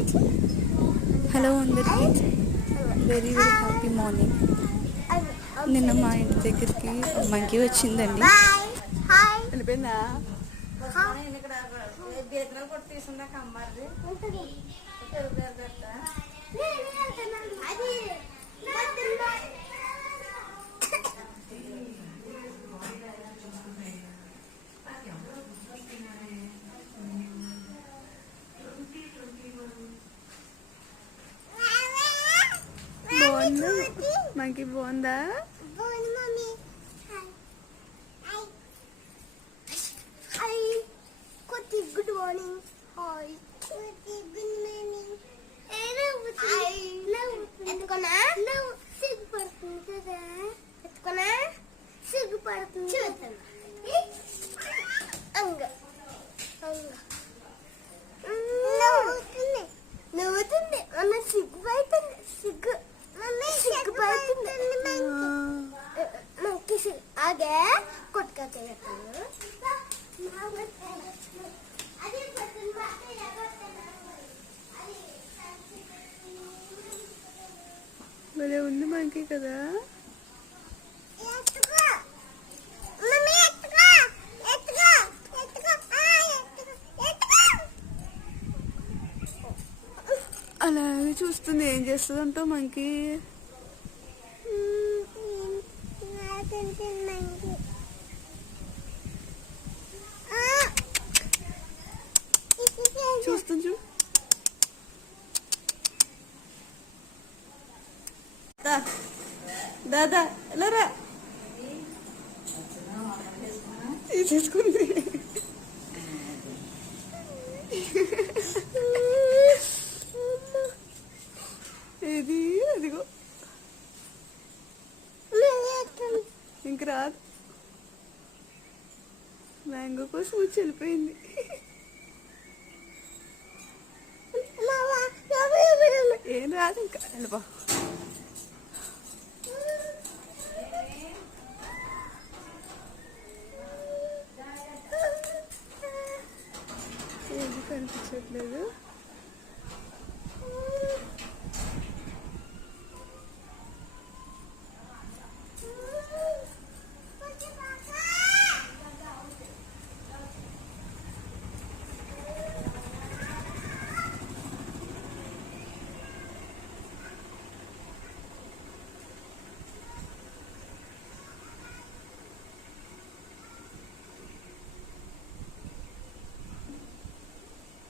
Hello అందరికీ, very very happy morning. నిన్న మా ఇంటి దగ్గరికి మంకీ వచ్చిందండి. వెళ్ళిపోయిందా? బాగుందా మంకీ? బాగుందా? Good morning. Hi. Good morning. ఎత్తుకోనా? సిగ్గుపడుతుంది కదా. ఎత్తుకోనా? సిగ్గుపడుతుంది. చూద్దాం. అంగ నవ్వుతుంది. నవ్వుతుంది. అన్న సిగ్గుపడుతుంది. సిగ్గుపడుతుంది. మంకీ ఆగే కొట్టుకా చేయతాను. భలే ఉంది మంకీ కదా. అలాగే చూస్తుంది. ఏం చేస్తుంది అంటావు మంకీ? చూస్తుంది చూ. దాదా ఎలా రా తీసేసుకుంది. ఏది అదిగో ఇంక రాదు. మ్యాంగో కోసం వచ్చి వెళ్ళిపోయింది. ఏం రాదు ఇంకా. వెళ్ళిపో. ఏది కనిపించట్లేదు.